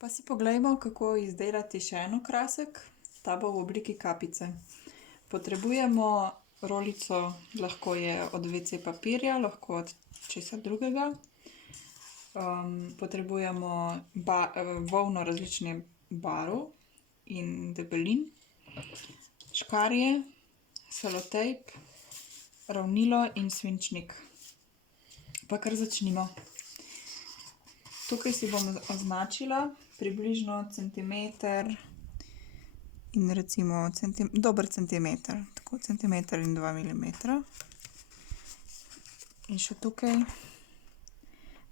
Pa si poglejmo, kako izdelati še en okrasek. Ta bo v obliki kapice. Potrebujemo rolico, lahko je od WC papirja, lahko od česa drugega. Potrebujemo volno različnih barv in debelin, škarje, selotejp, ravnilo in svinčnik. Pa kar začnimo. Tukaj si bom označila približno centimeter in recimo dober centimeter, tako centimeter in 2 milimetra. In še tukaj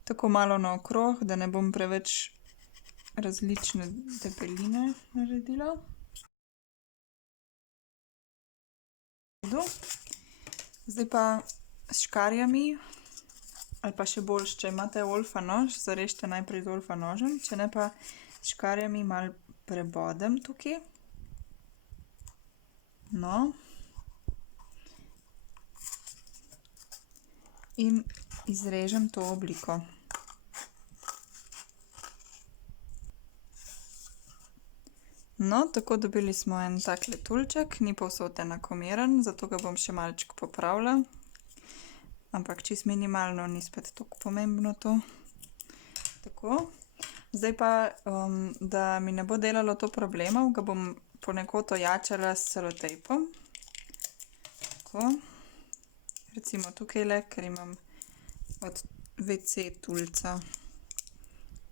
tako malo naokrog, da ne bom preveč različne debeline naredila. Zdaj pa s škarjami, ali pa še boljše, če imate olfa nož, zarežite najprej z olfa nožem, če ne pa s škarjami malo prebodem tukaj. No. In izrežem to obliko. No, tako dobili smo en takle tulček, ni povsod enakomeren, zato ga bom še malček popravila. Ampak čisto minimalno, ni spet toliko pomembno to. Tako. Zdaj pa, da mi ne bo delalo to problemov, ga bom ponekod ojačala s selotejpom. Tako. Recimo tukajle, ker imam od WC tulca,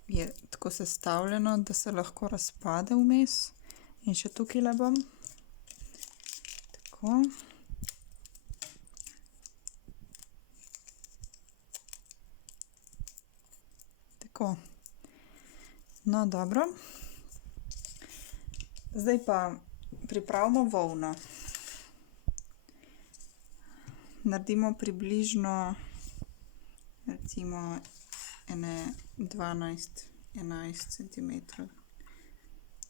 je tako sestavljeno, da se lahko razpade vmes. In še tukajle bom. Tako. Tako. No, dobro. Zdaj pa pripravimo volno. Naredimo približno recimo ene 12-11 centimetrov.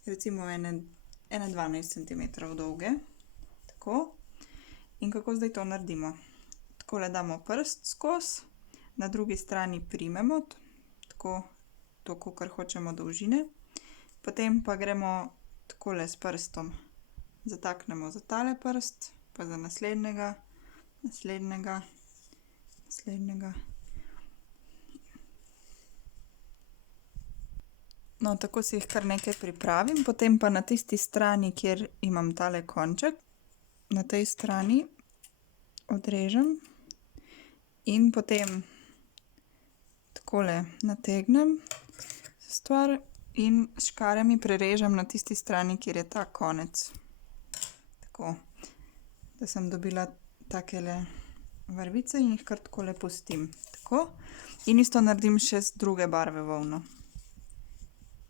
Recimo ene 12 centimetrov dolge. Tako. In kako zdaj to naredimo? Takole damo prst skozi, na drugi strani primemo, tako, kakor hočemo dolžine. Potem pa gremo takole s prstom. Zataknemo za tale prst, pa za naslednjega, naslednjega, naslednjega. No, tako si jih kar nekaj pripravim, potem pa na tisti strani, kjer imam tale konček, na tej strani odrežem in potem takole nategnem stvar in s škarjami prerežem na tisti strani, kjer je ta konec. Tako, da sem dobila takele vrvice in jih kar takole pustim. Tako. In isto naredim še z druge barve volno.